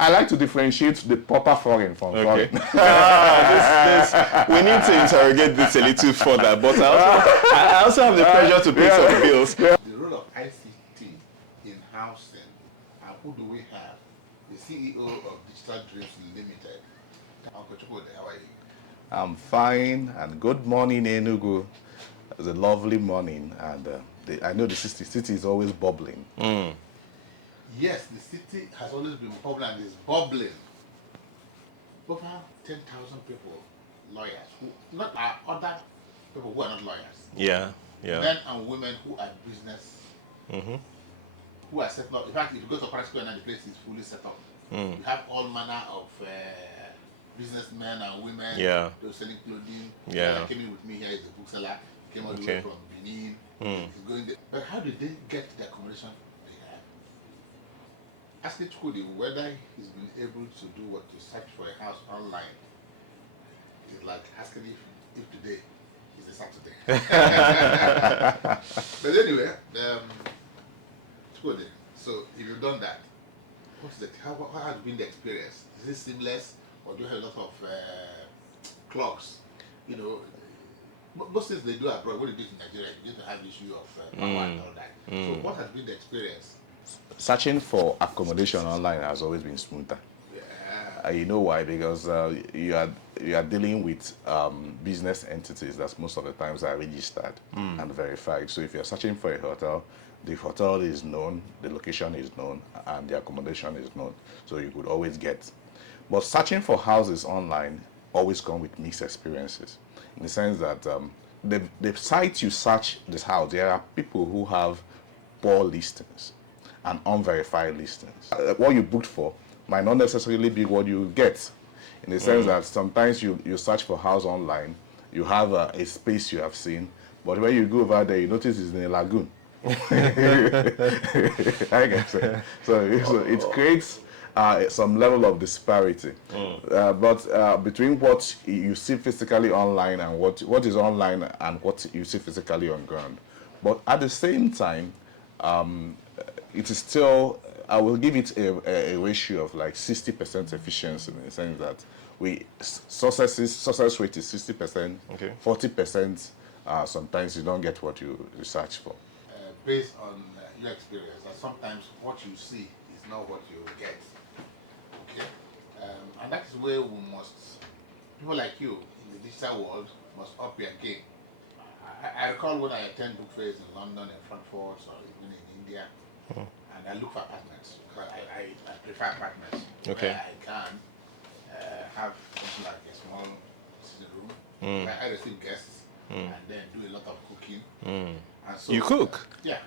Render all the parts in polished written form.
I like to differentiate the proper foreign from foreign. We need to interrogate this a little further, but I also have the pressure to pay some bills. The role of ICT in housing, and who do we have? The CEO of Digital Dreams Limited. Uncle Chukwudi, how are you? I'm fine, and good morning, Enugu. It's a lovely morning, and I know the city is always bubbling. Yes, the city has always been bubbling and is bubbling. Over 10,000 people, lawyers, not other people who are not lawyers. Yeah. Men and women who are business, who are set up. In fact, if you go to Paris Square now, the place is fully set up. You have all manner of businessmen and women. Those selling clothing. That came in with me here is a bookseller. Came all the way from Benin. He's going there. But how did they get the accommodation they have? Asking Chukwudi whether he's been able to do what to search for a house online is like asking if today is a Saturday. But anyway, Chukwudi, so if you've done that, how has been the experience? Is it seamless, or do you have a lot of clogs? You know, most things they do abroad, what they do in Nigeria, you need to have issue of power and all that. So what has been the experience? Searching for accommodation online has always been smoother. You know why? Because you are dealing with business entities that most of the times are registered and verified. So if you're searching for a hotel, the hotel is known, the location is known, and the accommodation is known. So you could always get. But searching for houses online always come with mixed experiences, in the sense that the site you search this house, there are people who have poor listings and unverified listings. What you booked for might not necessarily be what you get, in the sense that sometimes you search for house online, you have a space you have seen, but when you go over there, you notice it's in a lagoon. I guess so it creates some level of disparity, but between what you see physically online and what is online and what you see physically on ground. But at the same time, it is still, I will give it a ratio of like 60% efficiency, in the sense that success rate is 60%, 40%, sometimes you don't get what you search for. Based on your experience, that sometimes what you see is not what you get. Okay? And that is where we must, people like you in the digital world must up your game. I recall when I attend book fairs in London and Frankfurt or even in India, and I look for apartments, because I prefer apartments where I can have something like a small sitting room where I receive guests and then do a lot of cooking. And so, you cook? Yeah,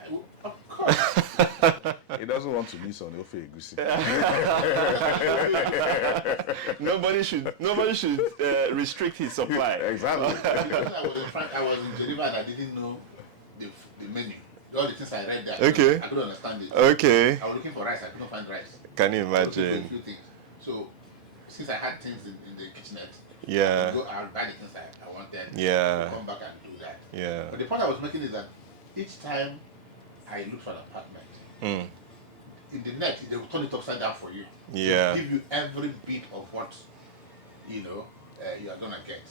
of course. He doesn't want to miss on Ofe Egusi. Nobody should restrict his supply. Exactly. Because I was in Geneva and I didn't know the menu. All the things I read there, I couldn't understand it. I was looking for rice, I couldn't find rice. Can you I was looking for imagine? a few things. So since I had things in the kitchenette, Yeah. I'll buy the things I wanted. Yeah. Come back and do that. Yeah. But the point I was making is that each time I look for an apartment, in the net they will turn it upside down for you. Yeah. They'll give you every bit of what you are gonna get.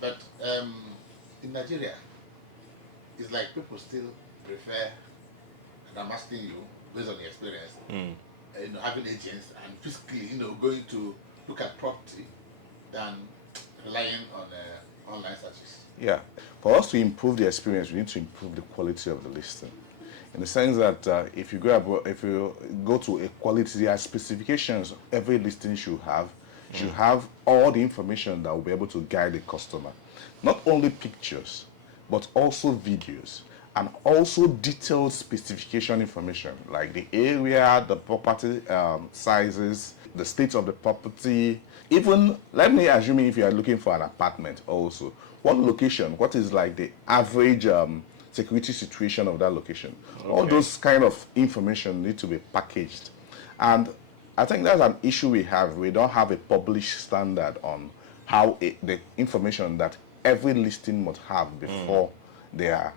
But in Nigeria, it's like people still prefer, and I'm asking you based on your experience, having agents and physically, going to look at property than relying on online searches. Yeah. For us to improve the experience, we need to improve the quality of the listing. In the sense that if you go to a quality, there are specifications every listing should have all the information that will be able to guide the customer. Not only pictures, but also videos, and also detailed specification information, like the area, the property sizes, the state of the property. Even, let me assume if you are looking for an apartment also, what location, what is like the average security situation of that location. All those kind of information need to be packaged. And I think that's an issue we have. We don't have a published standard on how the information that every listing must have before they are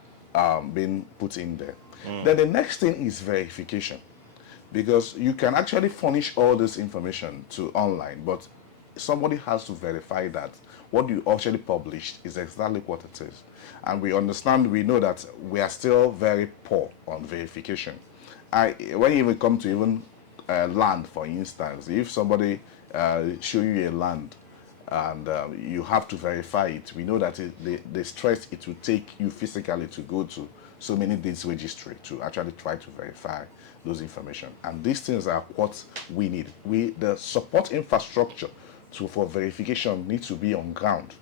being put in there. Then the next thing is verification. because you can actually furnish all this information to online, but somebody has to verify that what you actually published is exactly what it is. And we know that we are still very poor on verification. When you even come to even land, for instance, if somebody show you a land and you have to verify it, we know that the stress it will take you physically to go to so many deeds registry to actually try to verify those information. And these things are what we need. The support infrastructure for verification needs to be on ground.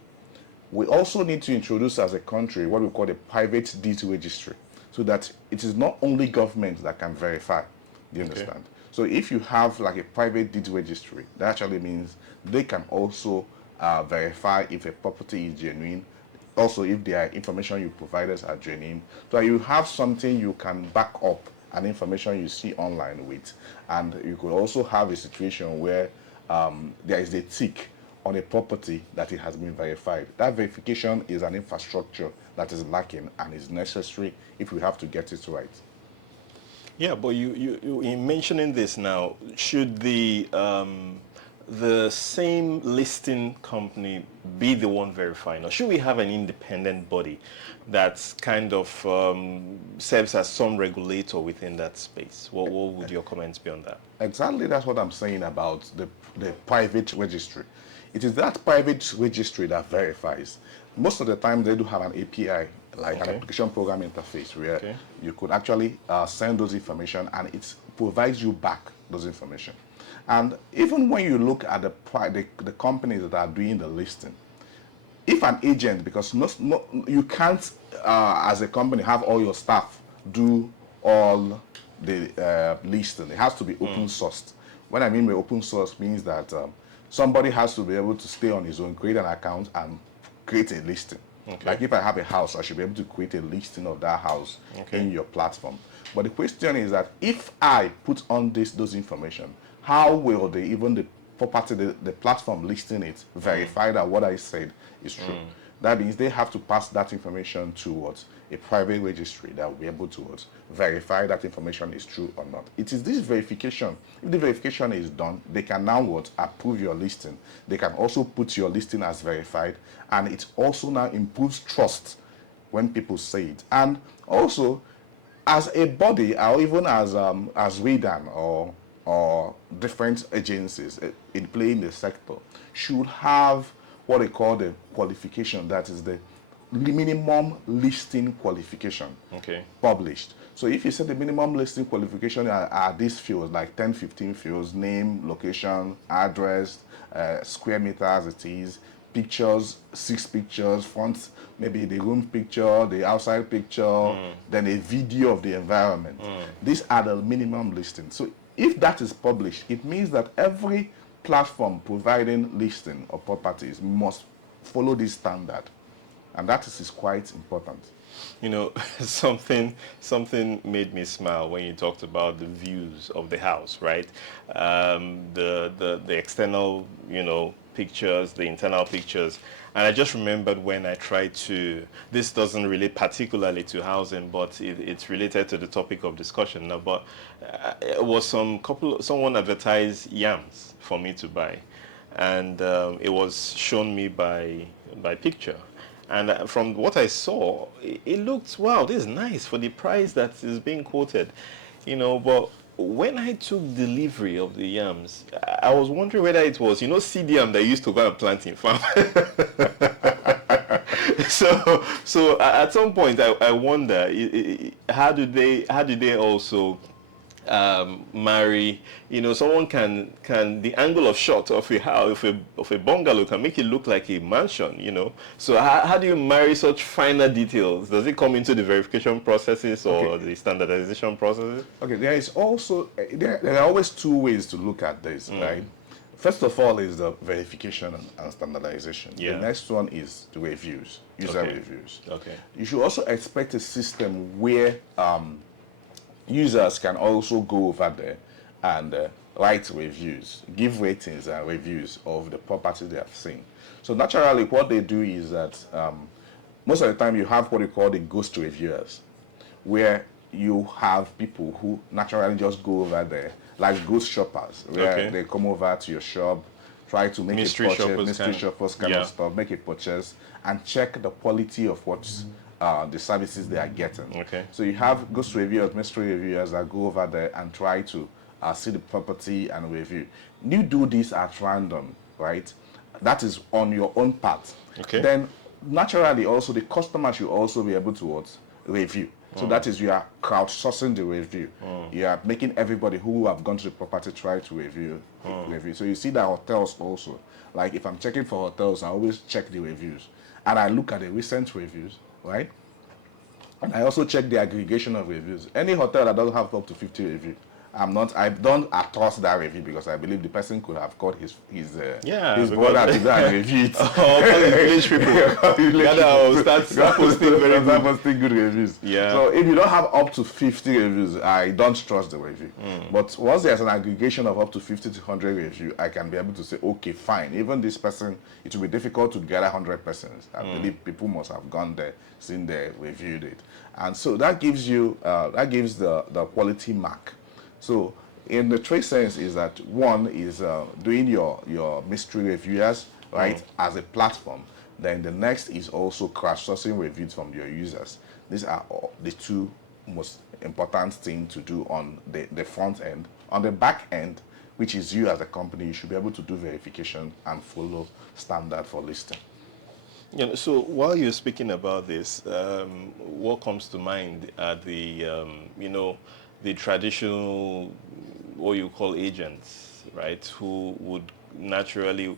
We also need to introduce as a country what we call the private deeds registry, so that it is not only government that can verify. Do you understand? So if you have like a private deeds registry, that actually means they can also verify if a property is genuine, also if the information you provided are genuine. So you have something you can back up an information you see online with. And you could also have a situation where there is a tick on a property that it has been verified. That verification is an infrastructure that is lacking and is necessary if we have to get it right. Yeah, but you in mentioning this now, should the same listing company be the one verifying, or should we have an independent body that kind of serves as some regulator within that space? What would your comments be on that? Exactly, that's what I'm saying about the private registry. It is that private registry that verifies. Most of the time they do have an API, like an application program interface, where you could actually send those information and it provides you back those information. And even when you look at the companies that are doing the listing, if an agent, because you can't, as a company, have all your staff do all the listing. It has to be open sourced. What I mean by open source means that somebody has to be able to stay on his own, create an account, and create a listing. Like if I have a house, I should be able to create a listing of that house in your platform. But the question is that if I put on those information, how will the property, the platform listing it, verify that what I said is true? That means they have to pass that information towards a private registry that will be able to verify that information is true or not. It is this verification. If the verification is done, they can now approve your listing. They can also put your listing as verified, and it also now improves trust when people say it. And also, as a body, or even as WIDAN or different agencies in play in the sector, should have what they call the qualification, that is the minimum listing qualification published. So if you say the minimum listing qualification are these fields, like 10, 15 fields: name, location, address, square meters it is, pictures, 6 pictures, front, maybe the room picture, the outside picture, then a video of the environment. These are the minimum listings. So if that is published, it means that every platform providing listing of properties must follow this standard. And that is quite important. You know, something made me smile when you talked about the views of the house, right? The external, pictures, the internal pictures. And I just remembered when I tried to, this doesn't relate particularly to housing, but it's related to the topic of discussion now. But it was someone advertised yams for me to buy. And it was shown me by picture. And from what I saw, it looked, wow, this is nice for the price that is being quoted, but when I took delivery of the yams, I was wondering whether it was, CDM that used to go and plant in farm. So at some point, I wonder, how do they also marry? Someone can the angle of shot of a house, of a bungalow, can make it look like a mansion. So how do you marry such finer details? Does it come into the verification processes or the standardization processes? Okay, there is also there are always two ways to look at this, right? First of all is the verification and standardization. The next one is the reviews, user reviews. You should also expect a system where users can also go over there and write reviews, give ratings and reviews of the property they have seen. So naturally, what they do is that most of the time you have what you call the ghost reviewers, where you have people who naturally just go over there, like ghost shoppers, where Okay. they come over to your shop, try to make Mystery a purchase, shoppers mystery kind. shoppers kind Yeah. of stuff, make a purchase, and check the quality of what the services they are getting. Okay. So you have ghost reviewers, mystery reviewers that go over there and try to see the property and review. You do this at random, right? That is on your own part. Okay. Then naturally also the customer should also be able to review. So that is, you are crowdsourcing the review. You are making everybody who have gone to the property try to review. So you see that hotels also, like if I'm checking for hotels, I always check the reviews. And I look at the recent reviews, right? And I also check the aggregation of reviews. Any hotel that doesn't have up to 50 reviews, I don't trust that review, because I believe the person could have called his brother to go and review it. Village people. Start posting very Start posting good reviews. Yeah. So if you don't have up to 50 reviews, I don't trust the review. But once there's an aggregation of up to 50 to 100 reviews, I can be able to say, okay, fine. Even this person, it will be difficult to gather 100 persons. I believe people must have gone there, seen there, reviewed it. And so that gives you, the quality mark. So in the trade sense is that one is doing your mystery reviewers, right, as a platform. Then the next is also crowdsourcing reviews from your users. These are the two most important things to do on the front end. On the back end, which is you as a company, you should be able to do verification and follow standard for listing. You know, so while you're speaking about this, what comes to mind are the, the traditional, what you call agents, right, who would naturally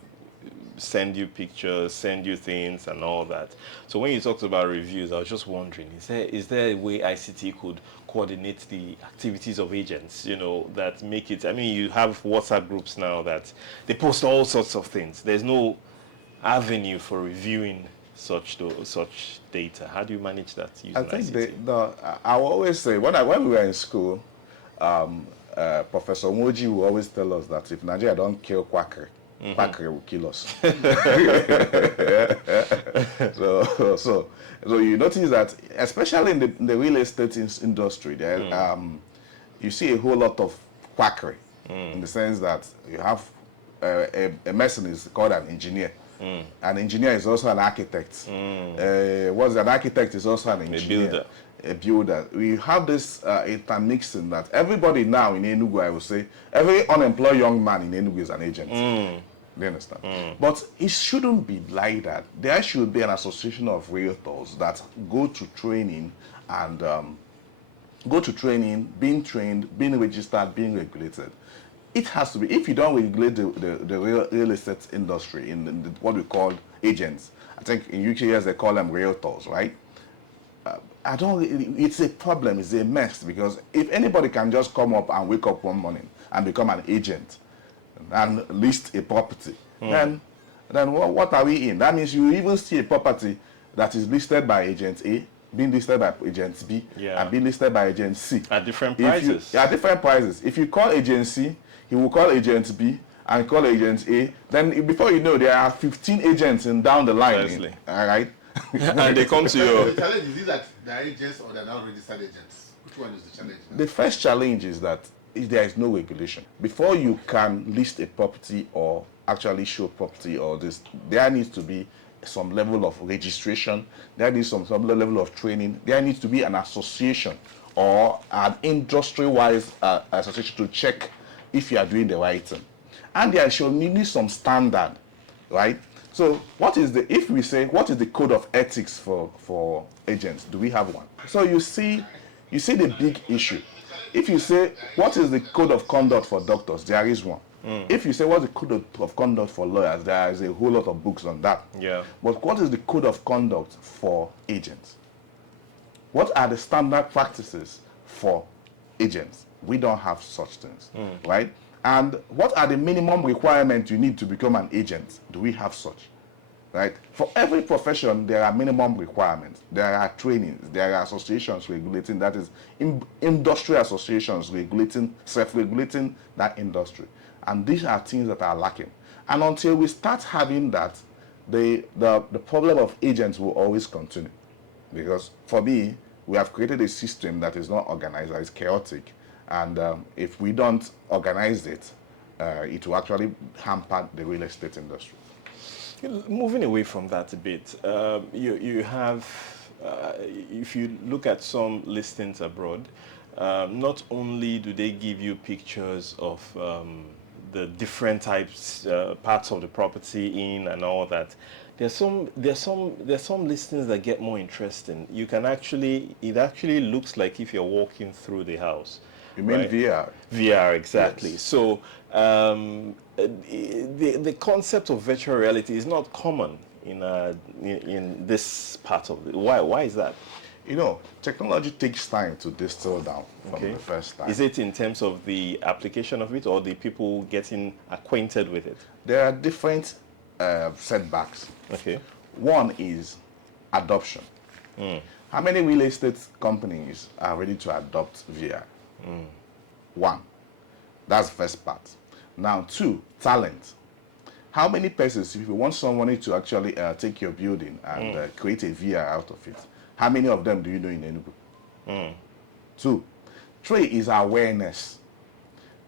send you pictures, send you things and all that. So when you talked about reviews, I was just wondering, is there a way ICT could coordinate the activities of agents, that make it, I mean, you have WhatsApp groups now that they post all sorts of things. There's no avenue for reviewing such data. How do you manage that using I think ICT? I will always say, when we were in school, Professor Moji will always tell us that if Nigeria don't kill quackery, quackery will kill us. so you notice that, especially in the real estate industry, there you see a whole lot of quackery, in the sense that you have a mason is called an engineer. An engineer is also an architect. An architect is also an engineer. A builder. We have this intermixing that everybody now in Enugu, I would say, every unemployed young man in Enugu is an agent. Do you understand? But it shouldn't be like that. There should be an association of realtors that go to training and being trained, being registered, being regulated. It has to be. If you don't regulate the real estate industry in what we call agents, I think in UK years they call them realtors, right? It's a problem, it's a mess, because if anybody can just come up and wake up one morning and become an agent and list a property, then what are we in? That means you even see a property that is listed by agent A, being listed by agent B, and being listed by agent C. At different prices. At different prices. If you call agent C, he will call agent B and call agent A. Then before you know, there are 15 agents down the line. All right? And they come to you. The challenge is that they're agents or they're not registered agents. Which one is the challenge? The first challenge is that there is no regulation. Before you can list a property or actually show property or this, there needs to be some level of registration, there needs some level of training, there needs to be an association or an industry-wise association to check if you are doing the right thing. And there should need some standard, right? So what is if we say, what is the code of ethics for agents? Do we have one? So you see the big issue. If you say, what is the code of conduct for doctors? There is one. If you say, what's the code of conduct for lawyers? There is a whole lot of books on that. Yeah. But what is the code of conduct for agents? What are the standard practices for agents? We don't have such things, right? And what are the minimum requirements you need to become an agent? Do we have such? Right? For every profession, there are minimum requirements. There are trainings. There are associations regulating, that is, industry associations regulating, self-regulating that industry. And these are things that are lacking. And until we start having that, the problem of agents will always continue. Because for me, we have created a system that is not organized, that is chaotic, and if we don't organize it, it will actually hamper the real estate industry. Moving away from that a bit, you have, if you look at some listings abroad, not only do they give you pictures of the different types, parts of the property in and all that. There's some listings that get more interesting. You can actually, it actually looks like if you're walking through the house. You mean right? VR? VR, exactly. Yes. So the concept of virtual reality is not common in this part of it. Why is that? You know, technology takes time to distill down from Okay. the first time. Is it in terms of the application of it or the people getting acquainted with it? There are different setbacks. Okay. One is adoption. How many real estate companies are ready to adopt VR? One. That's the first part. Now, two, talent. How many persons, if you want somebody to actually take your building and create a VR out of it, how many of them do you know in Enugu? Two. Three is awareness.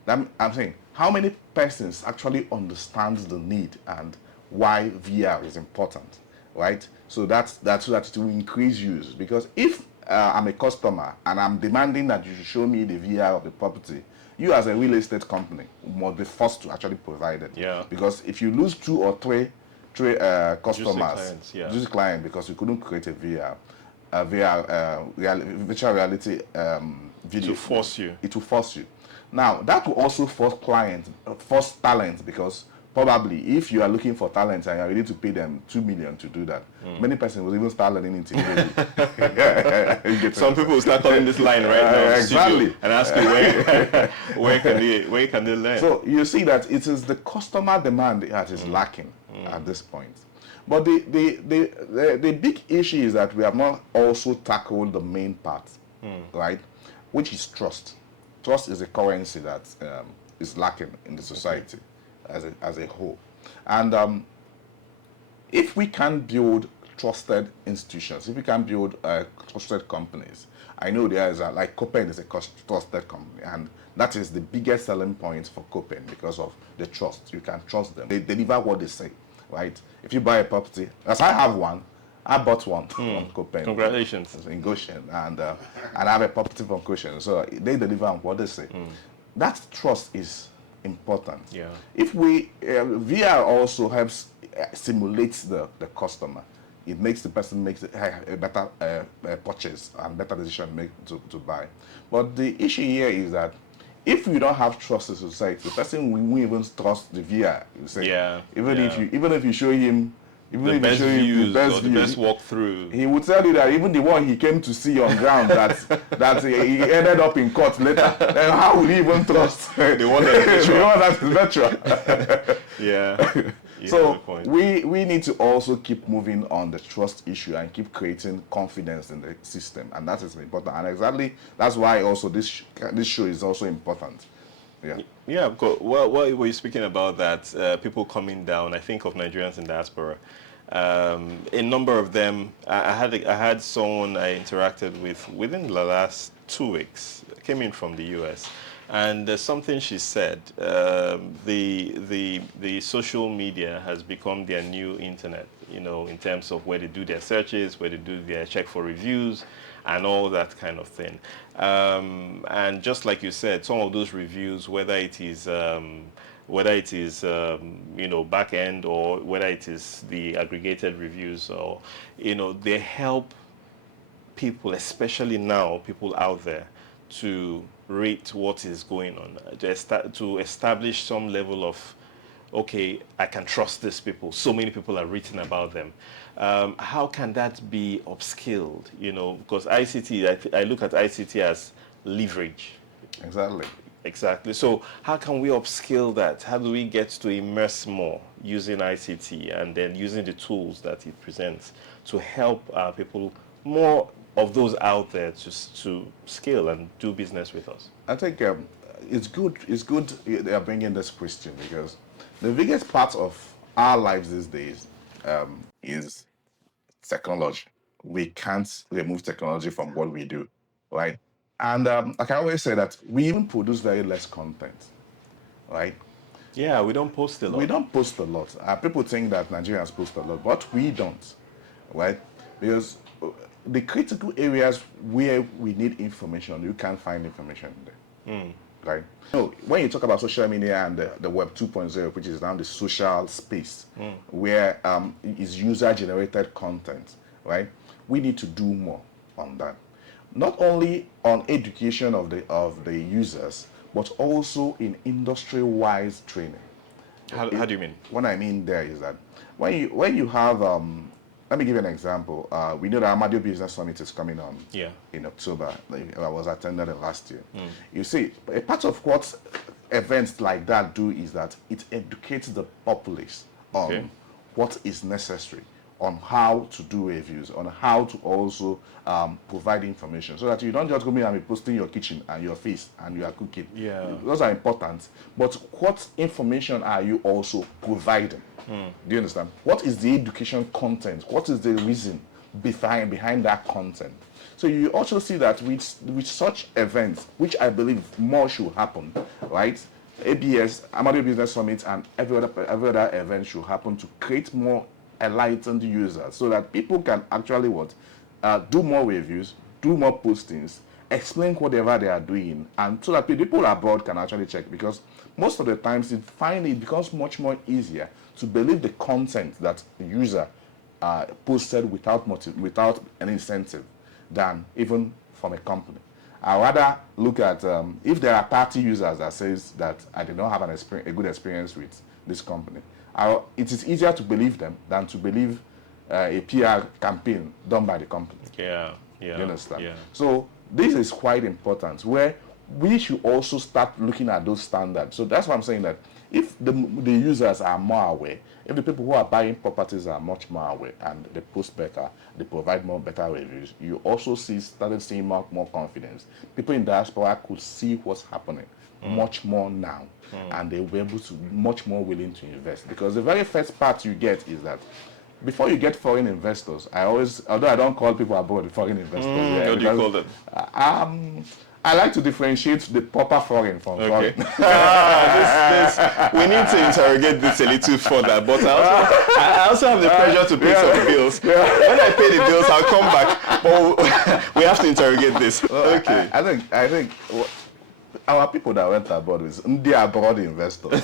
I'm saying, how many persons actually understands the need and why VR is important, right? So that's so that it will increase use. Because if I'm a customer and I'm demanding that you should show me the VR of the property, you as a real estate company must be forced to actually provide it. Yeah. Because if you lose two or three customers, clients, client because you couldn't create a virtual reality video, To force you. it will force you. Now that will also force talent, because probably if you are looking for talent and you are ready to pay them 2 million to do that, many persons will even start learning it immediately. Some people will start calling this line right now in the studio exactly. and ask you where can they learn? So you see that it is the customer demand that is lacking at this point. But the big issue is that we have not also tackled the main part, right? Which is trust. Trust is a currency that is lacking in the society as a whole. And if we can build trusted institutions, if we can build trusted companies, I know there is like Copen is a trusted company, and that is the biggest selling point for Copen because of the trust. You can trust them. They deliver what they say, right? If you buy a property, as I have one, I bought one from Copen. Congratulations. In Goshen, and I have a property from Goshen. So they deliver on what they say. That trust is important. Yeah. If we VR also helps simulates the customer. It makes the person make a better purchase and better decision make to buy. But the issue here is that if we don't have trust in society, the person won't even trust the VR. You say, even if you show him. Even the if best you show him views the best or the view, best walkthrough. he would tell you that even the one he came to see on ground that he ended up in court later. Then how would he even trust The one that is virtual? Yeah. So we need to also keep moving on the trust issue and keep creating confidence in the system, and that is important. And exactly that's why also this show is also important. Yeah. Yeah, because while we're speaking about that, people coming down, I think of Nigerians in diaspora. A number of them, I had someone I interacted with within the last 2 weeks, came in from the US, and there's something she said. The social media has become their new internet, in terms of where they do their searches, where they do their check for reviews, and all that kind of thing. And just like you said, some of those reviews, whether it is back end or whether it is the aggregated reviews, or they help people, especially now, people out there, to rate what is going on, to establish some level of, okay, I can trust these people. So many people are written about them. How can that be upskilled? Because ICT, I look at ICT as leverage. Exactly. So how can we upskill that? How do we get to immerse more using ICT and then using the tools that it presents to help people, more of those out there, to scale and do business with us? I think it's good they are bringing this question, because the biggest part of our lives these days is technology, we can't remove technology from what we do, right? And I can always say that we even produce very less content, right? Yeah, we don't post a lot. We don't post a lot. People think that Nigerians post a lot, but we don't, right? Because the critical areas where we need information, you can't find information there, right? No, when you talk about social media and the Web 2.0, which is now the social space, where is user-generated content, right? We need to do more on that. Not only on education of the users, but also in industry-wise training. How do you mean? What I mean there is that when you have let me give you an example. We know that Amadio Business Summit is coming on in October. I was attended it last year. You see, a part of what events like that do is that it educates the populace on what is necessary, on how to do reviews, on how to also provide information, so that you don't just go in and be posting your kitchen and your face and you are cooking. Yeah. Those are important. But what information are you also providing? Do you understand? What is the education content? What is the reason behind that content? So you also see that with such events, which I believe more should happen, right? ABS, Amadio Business Summit, and every other event should happen to create more enlightened users, so that people can actually do more reviews, do more postings, explain whatever they are doing, and so that people abroad can actually check. Because most of the times it becomes much more easier to believe the content that the user posted without an incentive than even from a company. I rather look at if there are party users that says that I did not have a good experience with this company. It is easier to believe them than to believe a PR campaign done by the company. Yeah. You understand? Yeah. So this is quite important, where we should also start looking at those standards. So that's why I'm saying that if the users are more aware, if the people who are buying properties are much more aware and they post better, they provide better reviews, you also started seeing more confidence. People in diaspora could see what's happening much more now, and they'll be able to much more willing to invest. Because the very first part you get is that before you get foreign investors, although I don't call people abroad foreign investors. What do you call them? I like to differentiate the proper foreign from foreign. We need to interrogate this a little further, but I also have the pressure to pay some bills. When I pay the bills, I'll come back. But we have to interrogate this. Okay. I think our people that went abroad is they are abroad investors.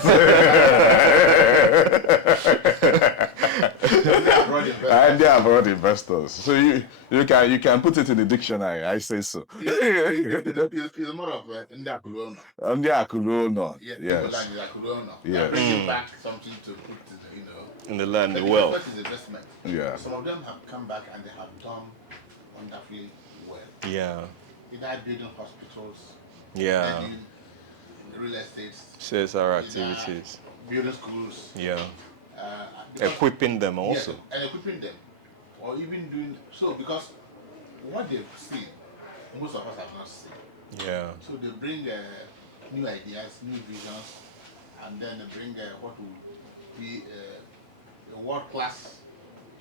And they are abroad investors. So you can put it in the dictionary. I say so. It's more of India Kulono. Yes. Yes. Bringing back something to put in the land, the well. investment. Yeah. Some of them have come back and they have done wonderfully well. Yeah. Either building hospitals, Yeah. real estate, CSR activities. building schools. Yeah. Equipping them also. Yeah, and equipping them. Or even doing so, because what they've seen, most of us have not seen. Yeah. So they bring new ideas, new visions, and then they bring what will be a world-class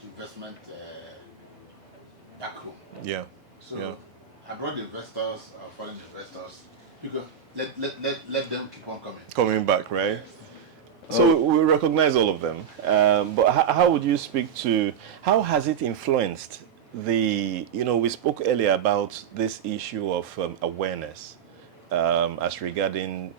investment back home. Yeah. So abroad investors, foreign investors, you go let them keep on coming. Coming back, right? So we recognize all of them, but how would you speak to, how has it influenced we spoke earlier about this issue of awareness as regarding,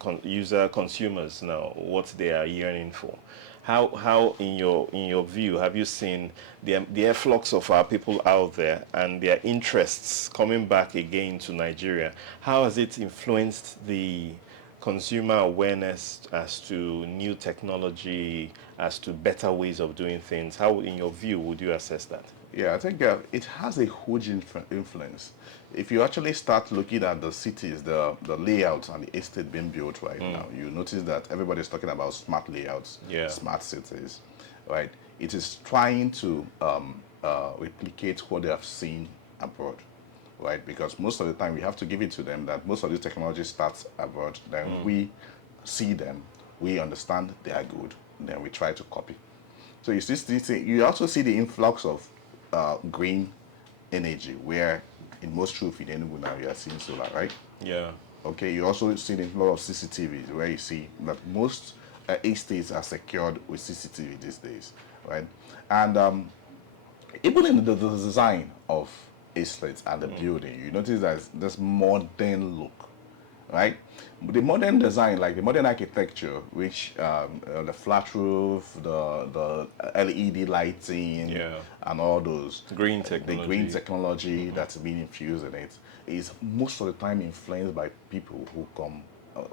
consumers now, what they are yearning for. How in your view have you seen the efflux of our people out there and their interests coming back again to Nigeria? How has it influenced the consumer awareness as to new technology, as to better ways of doing things? How, in your view, would you assess that? Yeah, I think it has a huge influence. If you actually start looking at the cities, the layouts and the estate being built right now, you notice that everybody's talking about smart layouts, smart cities, right? It is trying to replicate what they have seen abroad, right? Because most of the time we have to give it to them that most of this technology starts abroad, then we see them, we understand they are good, then we try to copy. So you also see the influx of green energy, where in most truth in Enugu now you are seeing solar, right? Yeah. Okay, you also see a lot of CCTVs where you see that most estates are secured with CCTV these days, right? And even in the design of estates and the building, you notice that this modern look, right? The modern design, like the modern architecture, which the flat roof, the LED lighting, Yeah. and all those, Green the green technology. technology that's being infused in it, is most of the time influenced by people who come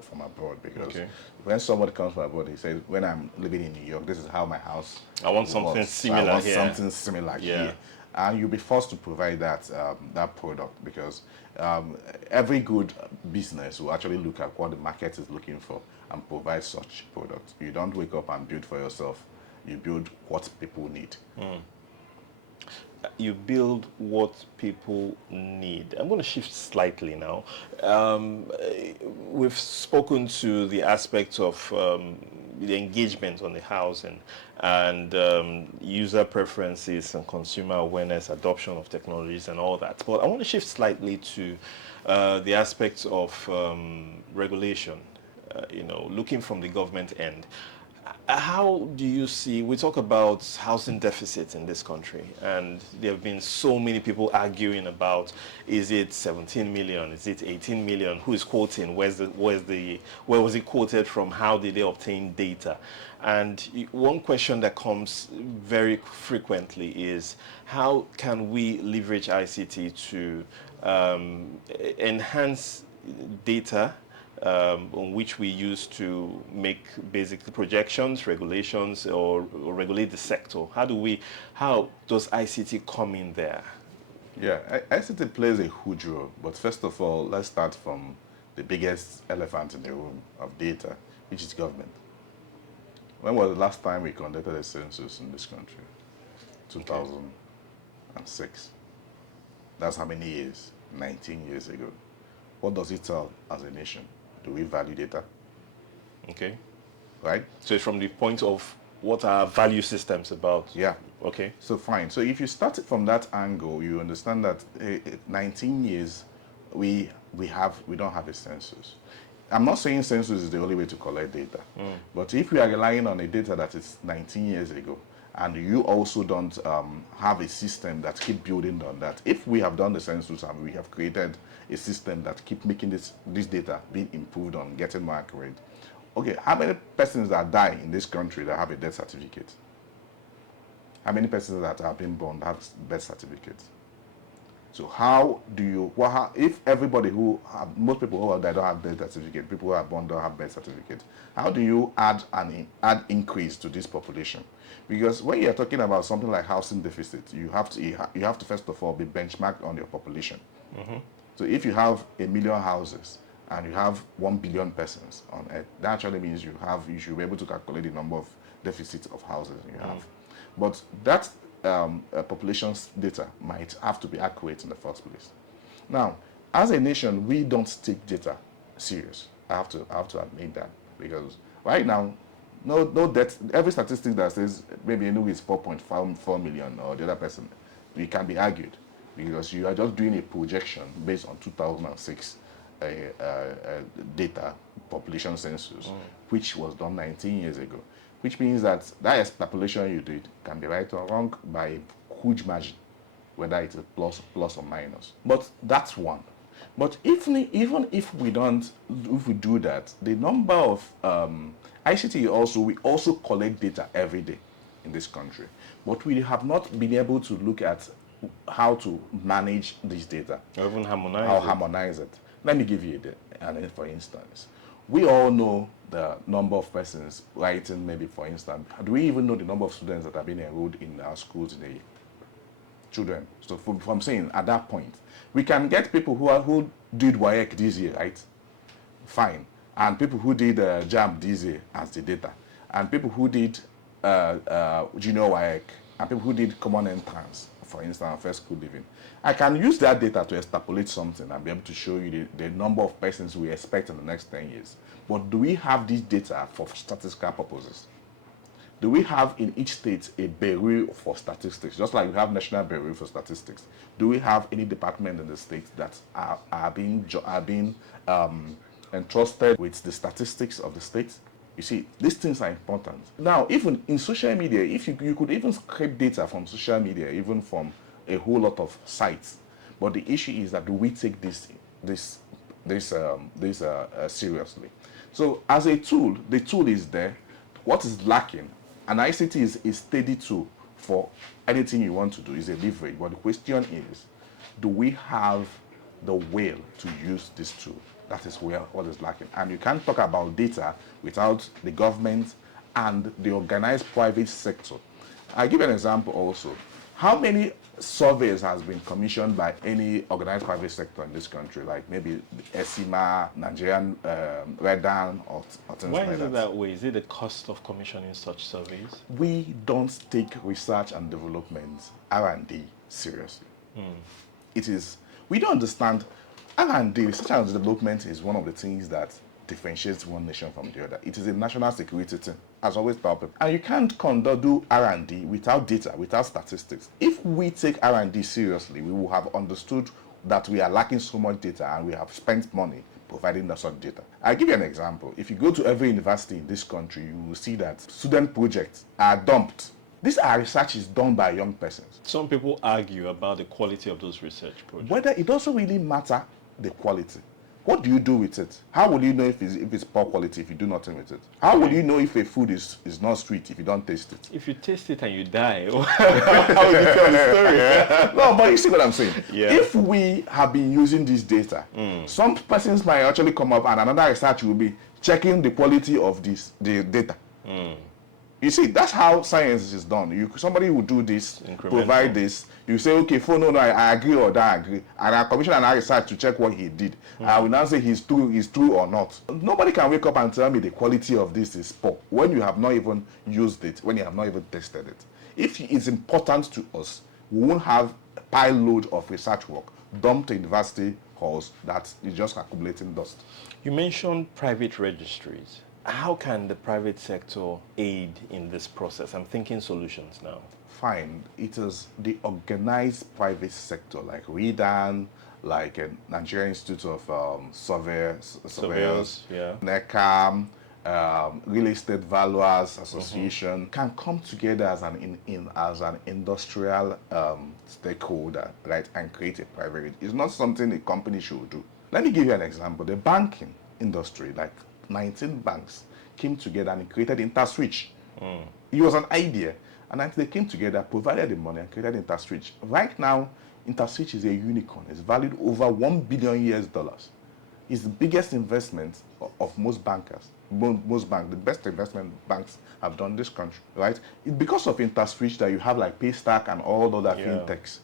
from abroad. Because Okay. when somebody comes from abroad, he says, "When I'm living in New York, this is how my house I want something was. So I similar want here." something similar Yeah. here." And you'll be forced to provide that that product, because every good business will actually look at what the market is looking for and provide such product. You don't wake up and build for yourself. You build what people need. You build what people need. I'm going to shift slightly now. We've spoken to the aspect of the engagement on the house and user preferences and consumer awareness, adoption of technologies and all that. But I want to shift slightly to the aspects of regulation, looking from the government end. How do you see, we talk about housing deficits in this country, and there have been so many people arguing about, is it 17 million, is it 18 million, who is quoting, where was it quoted from, how did they obtain data? And one question that comes very frequently is, how can we leverage ICT to enhance data on which we use to make basic projections, regulations, or regulate the sector? How does ICT come in there? Yeah, ICT plays a huge role. But first of all, let's start from the biggest elephant in the room of data, which is government. When was the last time we conducted a census in this country? 2006. That's how many years? 19 years ago. What does it tell as a nation? Do we value data? Okay. Right? So it's from the point of what are value systems about? Yeah. Okay. So fine. So if you start it from that angle, you understand that 19 years we don't have a census. I'm not saying census is the only way to collect data, but if we are relying on a data that is 19 years ago, and you also don't have a system that keep building on that. If we have done the census and we have created a system that keep making this data being improved on, getting more accurate, okay, how many persons that die in this country that have a death certificate? How many persons that have been born have birth certificates? So how do you, if everybody most people who are died don't have birth certificate, people who are born don't have birth certificate, how do you add increase to this population? Because when you're talking about something like housing deficit, you have to first of all be benchmarked on your population. So if you have 1 million houses and you have 1 billion persons on earth, that actually means you should be able to calculate the number of deficits of houses you have. But that population's data might have to be accurate in the first place. Now, as a nation, we don't take data serious. I have to admit that, because right now, no debt. Every statistic that says maybe Enugu is 4.4 million or the other person, it can be argued, because you are just doing a projection based on 2006 data population census, which was done 19 years ago. Which means that extrapolation you did can be right or wrong by a huge margin, whether it's a plus or minus. But that's one. But even if we do that, the number of ICT we also collect data every day in this country, but we have not been able to look at how to manage this data. Or even harmonize it. Let me give you for instance. We all know the number of persons writing, maybe for instance. Do we even know the number of students that have been enrolled in our schools in a year? Children. So from saying at that point, we can get people who did WAEC this year, right? Fine. And people who did JAMB this year as the data. And people who did junior WAEC. And people who did common entrance, for instance, first school living. I can use that data to extrapolate something and be able to show you the number of persons we expect in the next 10 years. But do we have this data for statistical purposes? Do we have in each state a bureau for statistics, just like we have National Bureau for Statistics? Do we have any department in the state that are being entrusted with the statistics of the state? You see, these things are important. Now, even in social media, if you could even scrape data from social media, even from a whole lot of sites, but the issue is that do we take this seriously? So, as a tool, the tool is there. What is lacking? And ICT is a steady tool for anything you want to do. Is a leverage. But the question is, do we have the will to use this tool? That is where what is lacking. And you can't talk about data without the government and the organized private sector. I'll give you an example also. How many surveys has been commissioned by any organized private sector in this country, like maybe ESIMA, Nigerian Redan, or things Why like is that? it that way? Is it the cost of commissioning such surveys? We don't take research and development, R&D, seriously. It is, we don't understand, R&D, research and development is one of the things that differentiates one nation from the other. It is a national security thing, as always told people. And you can't do R&D without data, without statistics. If we take R&D seriously, we will have understood that we are lacking so much data and we have spent money providing that sort of data. I'll give you an example. If you go to every university in this country, you will see that student projects are dumped. These are researches done by young persons. Some people argue about the quality of those research projects. Whether it doesn't really matter the quality. What do you do with it? How will you know if it's poor quality if you do nothing with it? How will you know if a food is not sweet if you don't taste it? If you taste it and you die, how will you tell the story? No, but you see what I'm saying? Yeah. If we have been using this data, some persons might actually come up and another research will be checking the quality of the data. You see, that's how science is done. Somebody will do this, provide this. You say, okay, no, I agree or don't agree. And I commission an research to check what he did. I will now say he's true or not. Nobody can wake up and tell me the quality of this is poor when you have not even used it, when you have not even tested it. If it's important to us, we won't have a pile load of research work dumped to university halls that is just accumulating dust. You mentioned private registries. How can the private sector aid in this process? I'm thinking solutions now. Fine. It is the organized private sector like REDAN, like Nigerian Institute of Surveyors, yeah. NECAM, Real Estate Valuers Association can come together as an industrial stakeholder, right, and create a private. It's not something a company should do. Let me give you an example. The banking industry, like 19 banks came together and created InterSwitch. It was an idea, and they came together, provided the money, and created InterSwitch. Right now, InterSwitch is a unicorn. It's valued over $1 billion. It's the biggest investment of most bankers. Most banks, the best investment banks have done in this country, right? It's because of InterSwitch that you have like Paystack and all other fintechs.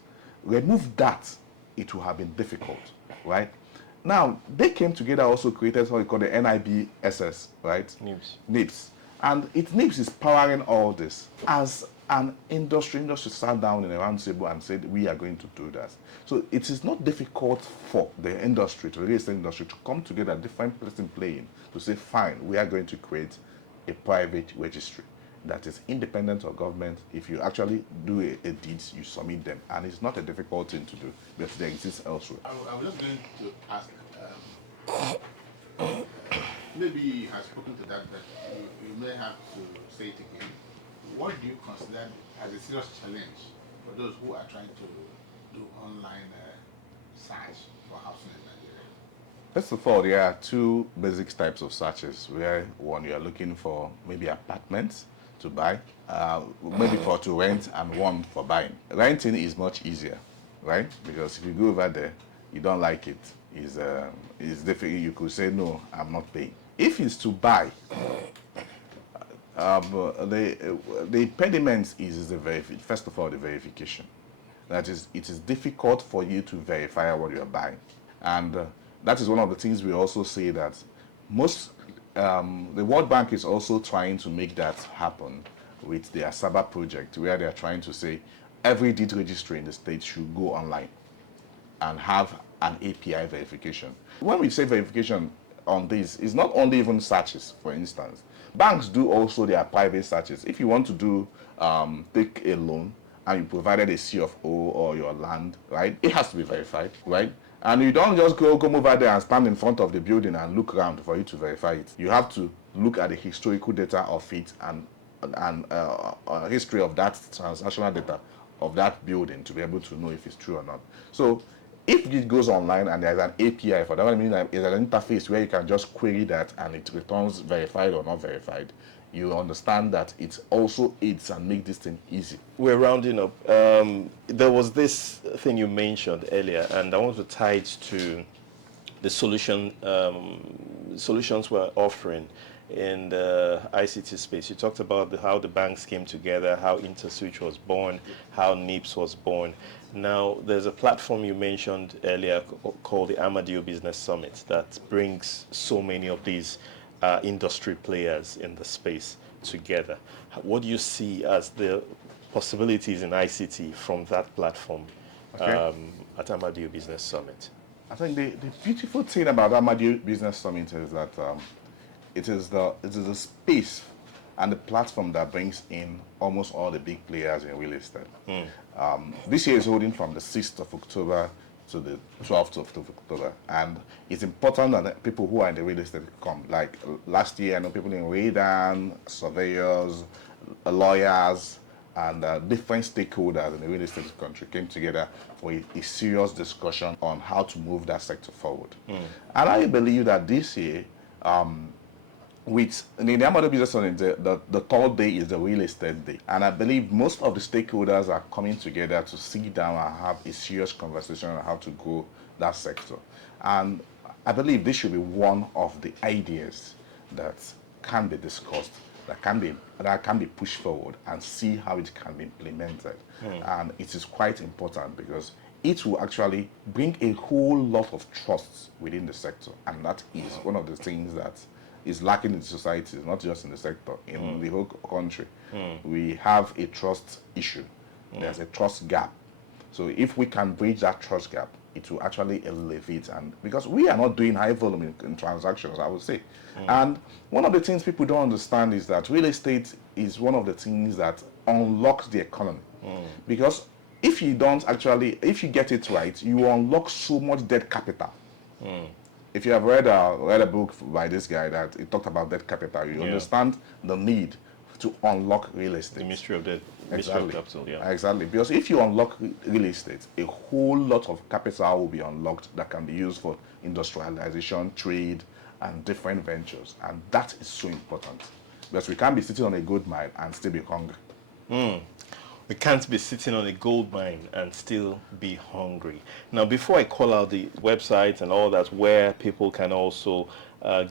Remove that, it will have been difficult, right? Now, they came together, also created what we call the NIBSS, right? NIBS. And NIBS is powering all this. As an industry sat down in a round table and said, we are going to do that. So it is not difficult for the industry, the real estate industry, to come together, different person playing, to say, fine, we are going to create a private registry that is independent of government. If you actually do a deed, you submit them. And it's not a difficult thing to do, but they exist elsewhere. I was just going to ask, maybe he has spoken to that, but you may have to say it again. What do you consider as a serious challenge for those who are trying to do online search for housing in Nigeria? First of all, there are two basic types of searches, where one, you are looking for maybe apartments to buy, maybe for to rent, and one for buying. Renting is much easier, right? Because if you go over there, you don't like it, it's difficult. You could say, no, I'm not paying. If it's to buy, the impediment is first of all, the verification. That is, it is difficult for you to verify what you're buying. And that is one of the things we also say that the World Bank is also trying to make that happen with their Saba project, where they are trying to say every deed registry in the state should go online and have an API verification. When we say verification on this, it's not only even searches, for instance, Banks do also their private searches. If you want to do take a loan and you provided a C of O or your land, right? It has to be verified, right? And you don't just come over there and stand in front of the building and look around for you to verify it. You have to look at the historical data of it and history of that transactional data of that building to be able to know if it's true or not. So if it goes online and there's an API for that, I mean, like, it's an interface where you can just query that and it returns verified or not verified. You understand that it also aids and make this thing easy. We're rounding up. There was this thing you mentioned earlier, and I want to tie it to the solutions we're offering in the ICT space. You talked about how the banks came together, how InterSwitch was born, how NIPS was born. Now, there's a platform you mentioned earlier called the Amadio Business Summit that brings so many of these industry players in the space together. What do you see as the possibilities in ICT from that platform at Amadio Business Summit? I think the beautiful thing about Amadio Business Summit is that it is the space and the platform that brings in almost all the big players in real estate. This year is holding from the 6th of October to the 12th of October, and it's important that people who are in the real estate come. Like last year, I know people in Radan, surveyors, lawyers, and different stakeholders in the real estate country came together for a serious discussion on how to move that sector forward. And I believe that this year, in the Amadio Business Summit, the third day is the real estate day. And I believe most of the stakeholders are coming together to sit down and have a serious conversation on how to grow that sector. And I believe this should be one of the ideas that can be discussed, that can be pushed forward and see how it can be implemented. And it is quite important because it will actually bring a whole lot of trust within the sector. And that is one of the things that is lacking in society, not just in the sector, in the whole country. We have a trust issue. There's a trust gap. So if we can bridge that trust gap, it will actually elevate. And because we are not doing high volume in transactions, I would say. And one of the things people don't understand is that real estate is one of the things that unlocks the economy. Because if you get it right, you unlock so much debt capital. If you have read a book by this guy that he talked about debt capital, you understand the need to unlock real estate. The mystery of debt. Exactly. Mystery of capital, Exactly. Because if you unlock real estate, a whole lot of capital will be unlocked that can be used for industrialization, trade, and different ventures. And that is so important. Because we can't be sitting on a gold mine and still be hungry. We can't be sitting on a gold mine and still be hungry. Now, before I call out the website and all that, where people can also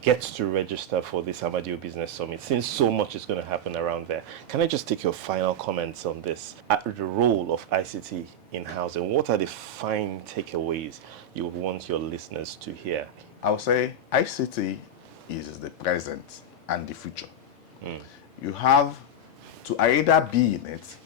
get to register for this Amadio Business Summit, since so much is going to happen around there, can I just take your final comments on this? The role of ICT in housing, what are the fine takeaways you would want your listeners to hear? I would say ICT is the present and the future. You have to either be in it,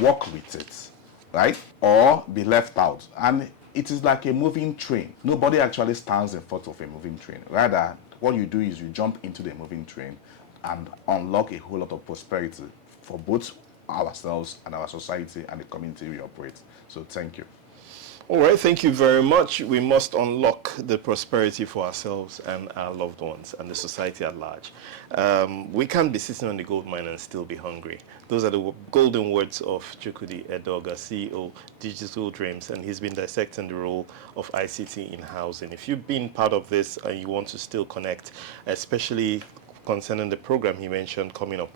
work with it, right? Or be left out. And it is like a moving train. Nobody actually stands in front of a moving train. Rather, what you do is you jump into the moving train and unlock a whole lot of prosperity for both ourselves and our society and the community we operate. So thank you. All right, thank you very much. We must unlock the prosperity for ourselves and our loved ones and the society at large. We can't be sitting on the gold mine and still be hungry. Those are the golden words of Chukwudi Edoga, CEO, Digital Dreams, and he's been dissecting the role of ICT in housing. If you've been part of this and you want to still connect, especially concerning the program he mentioned coming up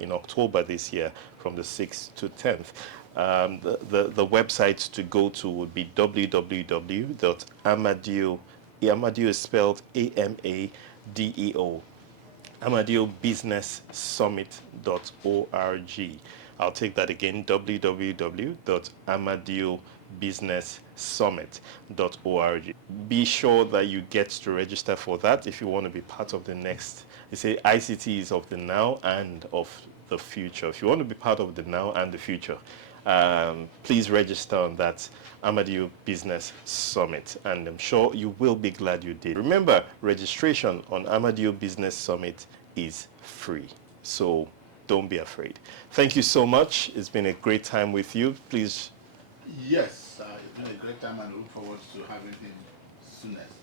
in October this year from the 6th to 10th, the website to go to would be www.amadio. Amadio is spelled AMADEO. AmadioBusinessSummit.org. I'll take that again, www.amadiobusinesssummit.org. Be sure that you get to register for that if you want to be part of the next. They say ICT is of the now and of the future. If you want to be part of the now and the future, please register on that Amadio Business Summit, and I'm sure you will be glad you did. Remember, registration on Amadio Business Summit is free. So don't be afraid. Thank you so much. It's been a great time with you. Please. Yes, it's been a great time and I look forward to having him soonest.